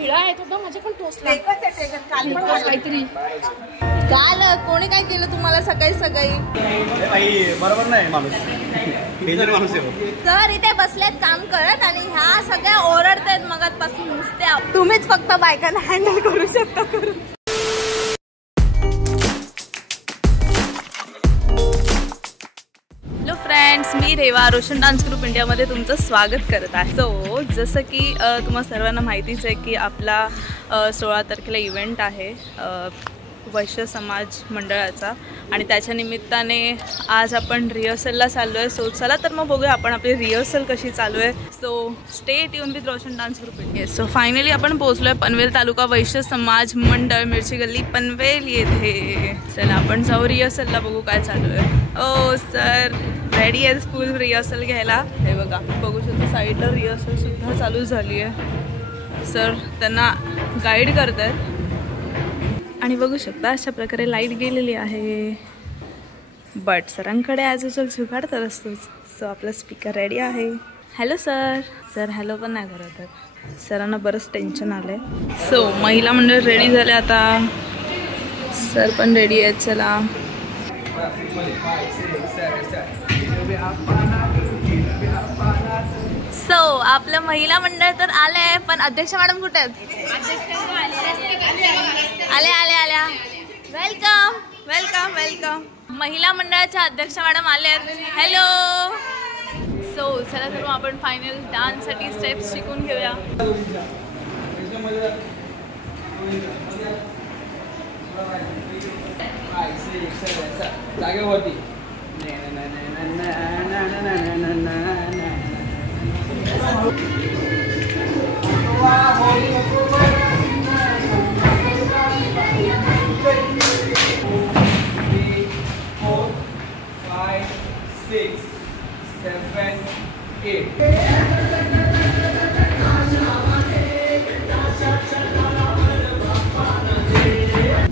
खिळा येत होता माझ्या पण टोचला काहीतरी. काल कोणी काय केलं तुम्हाला सकाळी सकाळी? बरोबर नाही माणूस सर इथे बसलेत काम करत आणि ह्या सगळ्या ओरडतायत मगातपासून नुसत्या. तुम्हीच फक्त बायकांना हँडल करू शकता करून. हॅलो फ्रेंड्स, मी रेवा रोशन डान्स ग्रुप इंडियामध्ये तुमचं स्वागत करत आहे. सो जसं की तुम्हाला सर्वांना माहितीच आहे की आपला 16 तारखेला इव्हेंट आहे वैश्य समाज मंडळाचा आणि त्याच्या निमित्ताने आज आपण रिहर्सलला चाललो आहे. सो चला तर मग बघूया आपण आपली रिहर्सल कशी चालू आहे. So stay tune with Roshan dance group India. So finally आपण पोहोचलो आहे पनवेल तालुका वैश्य समाज मंडळ मिरची गल्ली पनवेल येथे. चला आपण जाऊ रिहर्सलला, बघू काय चालू आहे. ओ सर रेडी आहे फुल रिहर्सल घ्यायला. हे बघा बघू शकतो साईडला रिहर्सल सुद्धा चालू झाली आहे. सर त्यांना गाईड करत आहेत आणि बघू शकता अशा प्रकारे लाईट गेलेली आहे. बट सरांकडे ॲज युजल जुगाड तर असतोच. सो आपला स्पीकर रेडी आहे. Hello sir. सर हॅलो पण नाही करत आहेत. सरांना बरंच टेन्शन आलं आहे. सो महिला मंडळ रेडी झाले आता. सर पण रेडी आहेत. चला सो आपलं महिला मंडळ तर आलंय, पण अध्यक्ष मॅडम कुठे आहेत? आल्या. Welcome welcome welcome. महिला मंडळाच्या अध्यक्ष मॅडम आले आहेत. हॅलो. सो चला तर मग आपण फायनल डान्ससाठी स्टेप्स शिकून घेऊया. जागेवरती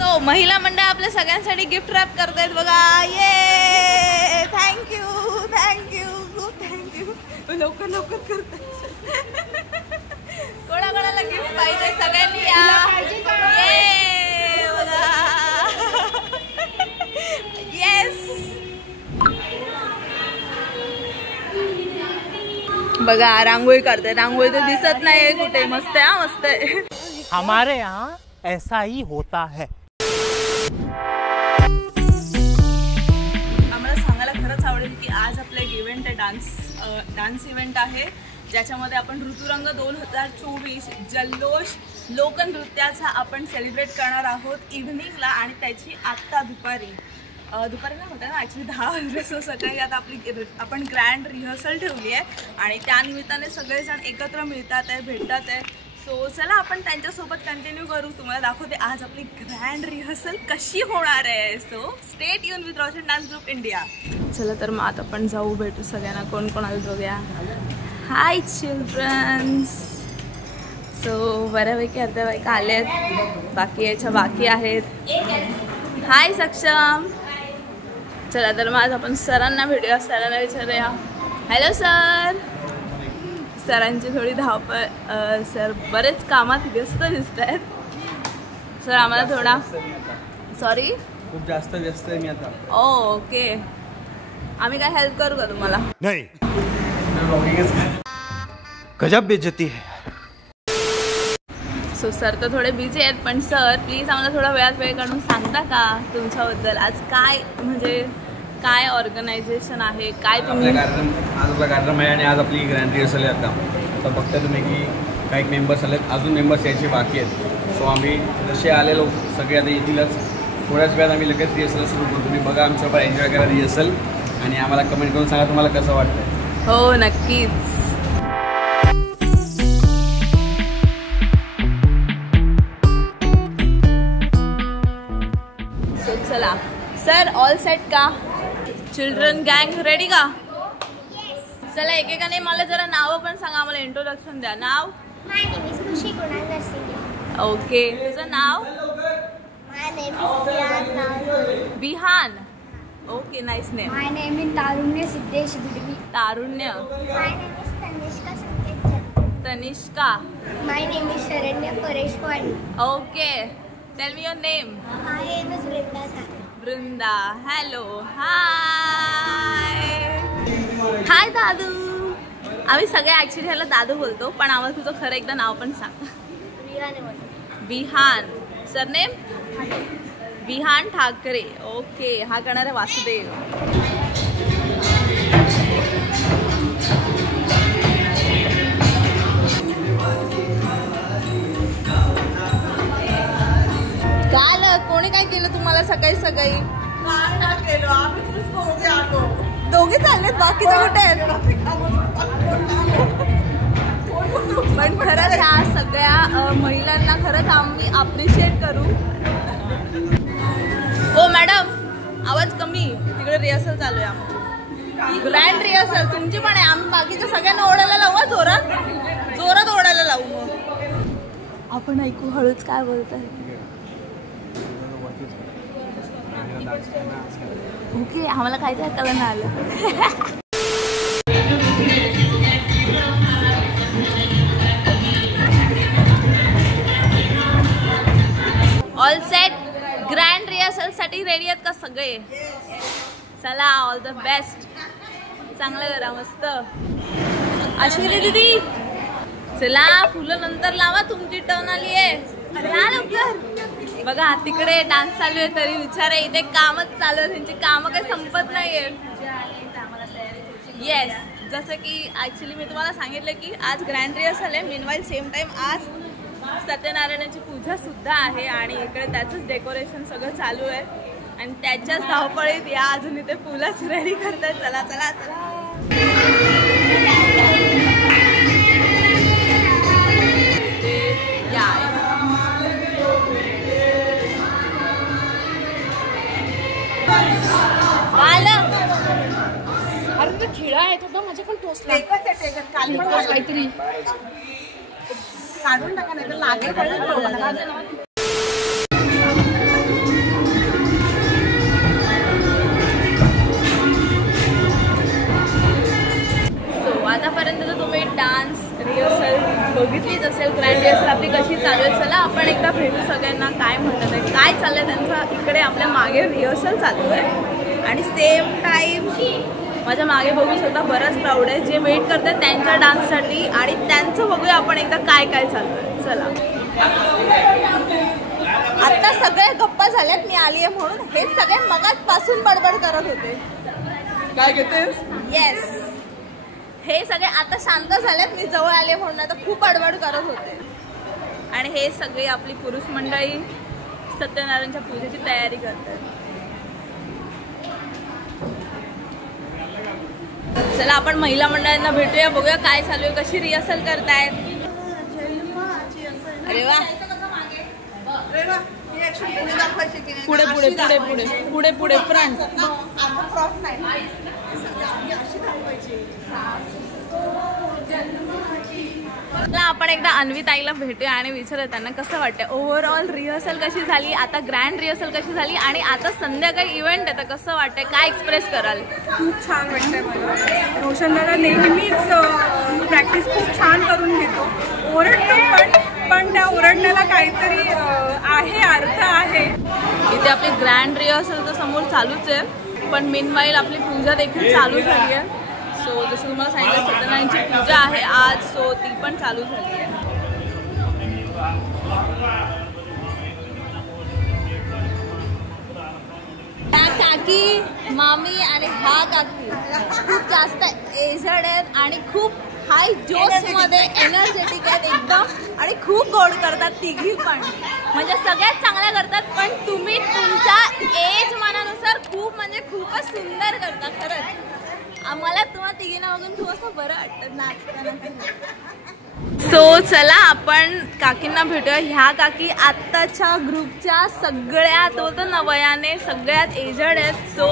तो महिला मंडळ आपल्या सगळ्यांसाठी गिफ्ट रॅप करतायत बघा. ये थँक्यू लवकर करतात. कोणाकोणाला गिफ्ट पाहिजे सगळ्यांनी या. ये बघा रांगोळी करते. रांगोळी तर दिसत नाही कुठे. मस्त आहे मस्त आहे. हमारे यहाँ ऐसा ही होता है. आम्हाला सांगायला खरंच आवडेल की आज आपला एक इव्हेंट आहे, डान्स इव्हेंट आहे ज्याच्यामध्ये आपण ऋतुरंग 2024 जल्लोष लोकनृत्याचा आपण सेलिब्रेट करणार आहोत इव्हनिंगला. आणि त्याची आत्ता दुपारी नाही होतं ना ॲक्च्युली 10 वाजता सकाळी आता आपण ग्रँड रिहर्सल ठेवली आहे आणि त्यानिमित्ताने सगळेजण एकत्र मिळतात आहे, भेटतात आहे. सो चला आपण त्यांच्यासोबत कंटिन्यू करू. तुम्हाला दाखवते आज आपली ग्रँड रिहर्सल कशी होणार आहे. So stay tune with Roshan dance group India. चला तर मग आता आपण जाऊ, भेटू सगळ्यांना. कोण कोणाला बघूया. हाय चिल्ड्रन्स. सो बऱ्यापैकी अर्ध्या बायका आल्या आहेत, बाकी याच्या बाकी आहेत. हाय सक्षम. चला तर मग आज आपण सरांना भेटूया, सरांना विचारूया. Hello sir. सरांची थोडी धावपळ. सर बरेच कामात व्यस्त दिसत आहेत. सर आम्हाला थोडा सॉरी खूप जास्त व्यस्त आहे मी आता. ओके आम्ही काय हेल्प करू का तुम्हाला? नहीं गजब बेइज्जती है. सो सर तर थोडे बिझी आहेत, पण सर प्लीज आम्हाला थोडा वेळ काढून सांगता का तुमच्याबद्दल आज काय म्हणजे काय ऑर्गनायझेशन आहे, काय तुम्ही? आज आपला कार्यक्रम आहे आणि आज आपली ग्रँड रिहर्सल आहे. आता बघता तुम्ही की काही मेंबर्स आलेत, अजून मेंबर्स यायचे बाकी आहेत. सो आम्ही जसे आलेलो सगळे आता येतीलच. थोड्याच वेळात आम्ही लगेच रिहर्सल सुरू करू. तुम्ही बघा आमच्यावर एन्जॉय करा रिहर्सल आणि आम्हाला कमेंट करून सांगा तुम्हाला कसं वाटतं. हो नक्कीच. सो चला सर ऑल सेट का? चिल्ड्रन गँग रेडी का? चला एकेकाने मला जरा नावं पण सांगा, आम्हाला इंट्रोडक्शन द्या. नाव? ओके तुझं नाव? Vihaan. Okay nice name. My name is तारुण्य सिद्धेश बिडवी. तारुण्य. My name is Tanishka Sanket. Tanishka. My name is Sharanya Pareshwari. Okay. Tell me your name. My name is Vrinda Sar. Vrinda. Hello. Hi. Hi दादू. आम्ही सगळे actually ह्याला दादू बोलतो, पण आम्हाला तुझं खरं एकदा नाव पण सांग. विहान. सरनेम विहान ठाकरे. ओके. हा करणार आहे वासुदेव. काल कोणी काय केलं तुम्हाला सकाळी सकाळी? दोघे चाललेत, बाकीचे कुठे आहेत? पण खरंच ह्या सगळ्या महिलांना खरंच आम्ही अप्रिशिएट करू. हो मॅडम, आवाज कमी. तिकडे रिहर्सल चालू आहे आमची, ग्रँड रिहर्सल. तुमची पण आहे. आम्ही बाकीच्या सगळ्यांना ओढायला लावू. जोरात जोरात ओढायला लावू. मग आपण ऐकू हळूच काय बोलताय. ओके, आम्हाला काय काय कळलं ना आलं. All set. ग्रँड रिहर्सल साठी रेडी आहेत का सगळे? चला, ऑल द बेस्ट. चांगलं करा, मस्त. अश्विनी दीदी चला, फुलं नंतर लावा, तुमची टर्न आली आहे. बघा तिकडे डान्स चालू आहे, तरी विचार आहे इथे कामच चालू आहे. त्यांची कामं काही संपत नाहीये. येस, जसं की ऍक्च्युली मी तुम्हाला सांगितलं की आज ग्रँड रिहर्सल आहे. मीनवाईल सेम टाइम आज सत्यनारायणाची पूजा सुद्धा आहे आणि इकडे त्याचंच डेकोरेशन सगळं चालू आहे आणि त्याच्याच धावपळीत या अजून इथे फुलंच रेडी करतात. चला चला चला. अरे ते खिळा आहे तो माझ्या पण टोचला. काहीतरी काढून टाका, नाही तर लागेल. आतापर्यंत तर तुम्ही डान्स रिहर्सल बघितलीच असेल. ग्रँड रिहर्सल आपली कशी चालू आहे. चला आपण एकदा भेटू सगळ्यांना. काय म्हणतात आहे, काय चाललंय त्यांचं. इकडे आपल्या मागे रिहर्सल चालू आहे आणि सेम टाईम माझ्या मागे बघू शकता बराच क्राऊड आहे जे वेट करतात त्यांच्या डान्ससाठी आणि त्यांचं बघूया आपण एकदा काय काय चालू आहे. चला, आता सगळे गप्पा झाल्यात मी आली आहे म्हणून. हे सगळे मगाचपासून बडबड करत होते. काय घेते? येस, हे सगळे आता शांत झालेत मी जवळ आले म्हणून. आता खूप बडबड करत होते. आणि हे सगळे आपली पुरुष मंडळी सत्यनारायणच्या पूजेची तयारी करतात. चला आपण महिला मंडळांना भेटूया, बघूया काय चालू आहे, कशी रिहर्सल करतायत. अरे वा, पुढे पुढे पुढे पुढे पुढे पुढे फ्रंट. आपण एकदा अन्वी ताईला भेटूया आणि विचारूया त्यांना कसं वाटतं ओव्हरऑल रिहर्सल कशी झाली, आता ग्रँड रिहर्सल कशी झाली आणि आता संध्याकाळी इव्हेंट आहे तर कसं वाटतंय, काय एक्सप्रेस कराल. खूप छान वाटतंय मला. रोशन दादा नेहमीच प्रॅक्टिस खूप छान करून घेतो. ओरडतो पण त्या ओरडण्याला काहीतरी आहे, अर्थ आहे. इथे आपली ग्रँड रिहर्सल तर समोर चालूच आहे, पण मीनवाईल आपली पूजा देखील चालू झाली आहे. सो जसं तुम्हाला सांगितलं सत्यनारायणची पूजा आहे आज, सो ती पण चालू झाली आहे. त्या काकी, मामी आणि हा काकी खूप जास्त एजड आहेत आणि खूप हाय जोश मध्ये एनर्जेटिक आहेत एकदम आणि खूप गोड करतात तिघी पण. म्हणजे सगळ्यात चांगल्या करतात, पण तुम्ही तुमच्या एज मानानुसार खूप म्हणजे खूपच सुंदर करता खरंच. आम्हाला तुम्हाला तिघींना बघून खूप असं बरं वाटतं नाचताना. सो चला आपण काकींना भेटूया. ह्या काकी आत्ताच्या ग्रुपच्या सगळ्यात बोलतो ना वयाने सगळ्यात एजड आहेत. सो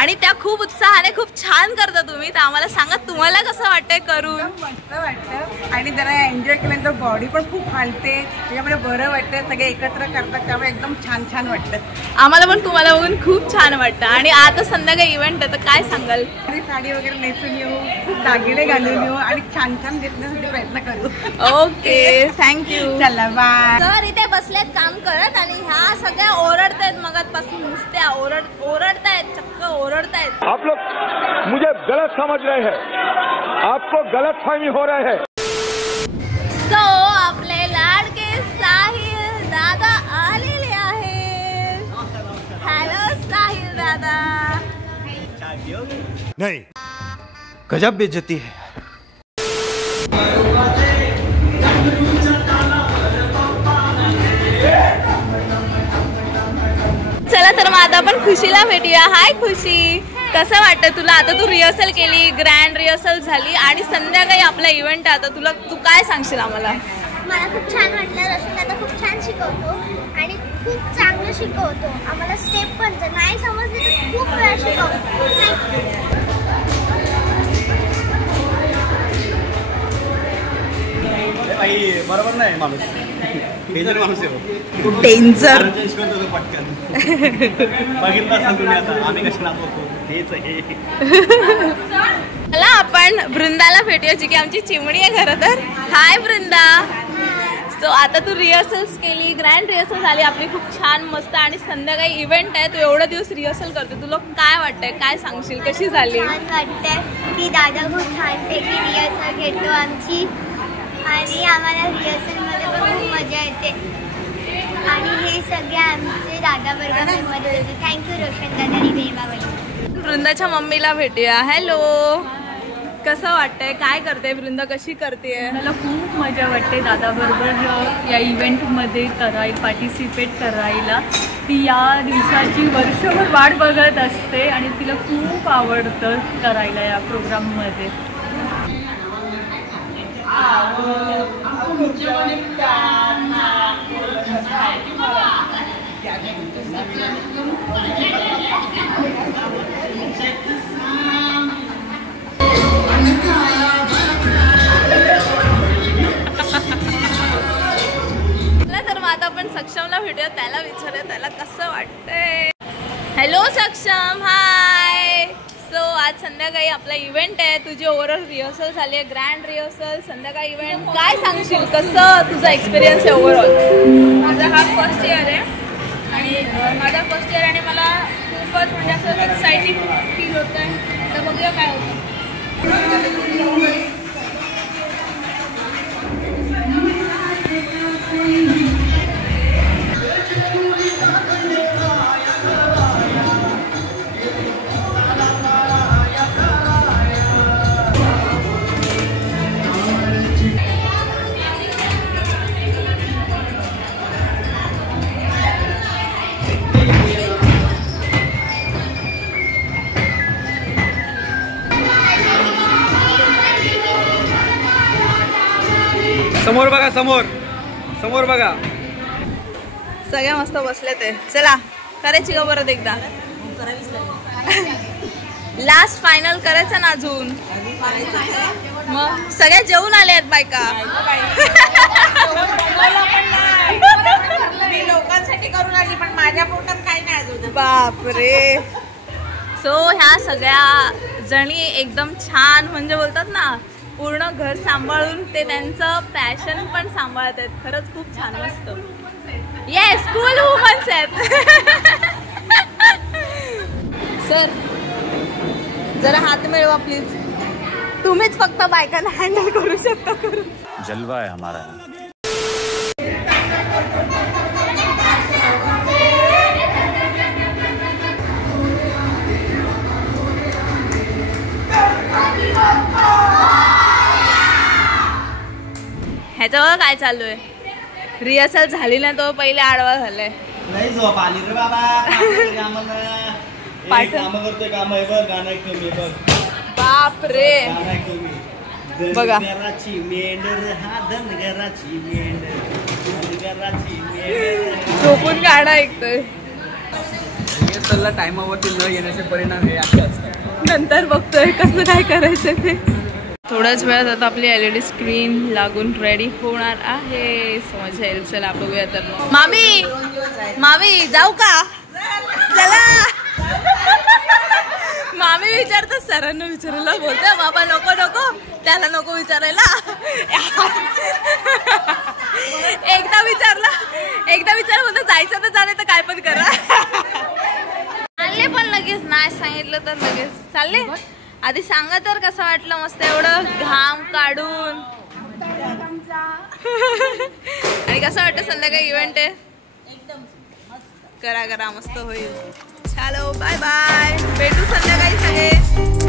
आणि त्या खूप उत्साहाने खूप छान करता तुम्ही. तर आम्हाला सांगा तुम्हाला कसं वाटतंय करून? मस्त वाटतं आणि जरा एन्जॉय केल्यानंतर बॉडी पण खूप हालते, त्याच्यामुळे बरं वाटतं. सगळे एकत्र करतात त्यामुळे एकदम छान छान वाटतं. आम्हाला पण तुम्हाला बघून खूप छान वाटतं. आणि आता संध्याकाळी इव्हेंट आहे तर काय सांगाल? साडी वगैरे नेसून येऊ, खूप दागिने घालून येऊ आणि छान छान दिसण्यासाठी प्रयत्न करू. Okay thank you. चला बाय. तर इथे बसलेत काम करत आणि ह्या सगळ्या ओरडतायत मगातपासून नुसत्या ओरडतायत चक्क ओरडतायत. आप लोग मुझे गलत समझ रहे हैं, आपको गलत फहमी हो रहा है. सो आपले लाडके साहिल दादा आलेले आहेत. हॅलो साहिल दादा. नहीं, गजब बेइज्जती है. चला तर मग आता आपण खुशीला भेटूया. हाय खुशी, कसं वाटतं तुला? आता तू रिहर्सल केली, ग्रँड रिहर्सल झाली आणि संध्याकाळी आपला इव्हेंट आहे. आता तू काय सांगशील आम्हाला? मला खूप छान वाटलं. रोशन दादा खूप छान शिकवतो आणि खूप चांगलं शिकवतो. आम्हाला स्टेप पण जर नाही समजले तर खूप वेळा शिकवतो. बरोबर नाही माणूस, डेंजर माणूस आहे. डेंजर पटकन बघितलं असेल तुम्ही. आता आम्ही कशी नाचवतो हेच आहे. चला आपण वृंदाला भेटूया जी की आमची चिमणी आहे खरं तर. हाय वृंदा. सो आता तू रिहर्सल्स केली, ग्रँड रिहर्सल झाली आपली खूप छान मस्त आणि संध्याकाळी इव्हेंट आहे. तू एवढा दिवस रिहर्सल करते, तुला काय वाटतंय? काय सांगशील कशी झाली? छान वाटतंय की दादा खूप छानपैकी रिहर्सल घेतो आमची आणि आम्हाला रिहर्सलमध्ये पण खूप मजा येते आणि हे सगळे आमचे दादाबरोबर मदत होते. थँक्यू रोशन दादा आणि बेबाबाई. वृंदाच्या मम्मीला भेटूया. हॅलो, कसं वाटतंय? काय करते वृंदा? कशी करते? मला खूप मजा वाटते दादाबरोबर या इव्हेंटमध्ये पार्टिसिपेट करायला. ती या दिवसाची वर्षभर वाट बघत असते आणि तिला खूप आवडतं करायला या प्रोग्राममध्ये. तर मग आता आपण सक्षमला भेटूया. त्याला विचारूया त्याला कसं वाटतंय. हॅलो सक्षम, हाय. सो आज संध्याकाळी आपला इव्हेंट आहे. तुझी ओव्हरऑल रिहर्सल झाली आहे, ग्रँड रिहर्सल, संध्याकाळी इव्हेंट. काय सांगशील कसं तुझा एक्सपिरियन्स आहे ओव्हरऑल? माझा हा फर्स्ट इयर आहे आणि माझा फर्स्ट इयर आणि मला खूपच म्हणजे असं एक्साइटिंग फील होत आहे. तर बघूया काय होतं. समोर बघा, समोर समोर बघा. सगळ्या मस्त बसले ते. चला करायची का परत एकदा? लास्ट फायनल करायचं ना अजून? मग सगळ्या जेवून आल्या आहेत बायका. मी लोकांसाठी करून आली पण माझ्या पोटात काही नाही अजून. बापरे. सो ह्या सगळ्या जणी एकदम छान म्हणजे बोलतात ना पूर्ण घर सांभाळून ते त्यांचं पॅशन पण सांभाळत आहेत. खरंच खूप छान मस्त. येस, कूल वुमन्स आहेत. सर जरा हात मिळवा प्लीज. तुम्हीच फक्त बायकांना हँडल करू शकता. करून जलवा है हमारा. ह्याच्यावर काय चालू आहे? रिहर्सल झाली ना तो पहिले आडवा झालाय. नाही झोप आली रे बाबा. काम करतोय, काम आहे बघ. गाणं ऐकतो मी बघ. बाप रे. गाणं ऐकतो मी. बघा. धनगराची मेंढर, हा धनगराची मेंढर. झोपून गाणं ऐकतोय. रिहर्सलला टायमावरती न येण्याचे परिणाम हे असे असतात. नंतर बघतोय कसं काय करायचं ते. थोड्याच वेळात आता आपली LED स्क्रीन लागून रेडी होणार आहे. मजा येईल. चला बघूया तर. मामी मामी जाऊ का? चला. मामी विचारतात सरांना विचारायला बोलते बाबा नको नको त्याला नको विचारायला. एकदा विचार बोलतो जायचं तर चालेल तर काय पण करा. चालले पण लगेच नाही सांगितलं तर लगेच चालले. आधी सांगा तर कसं वाटलं मस्त एवढं घाम काढून. आणि कसं वाटतं संध्याकाळी इव्हेंट आहे एकदम करा मस्त होईल. चलो बाय बाय भेटू संध्याकाळी सगळे.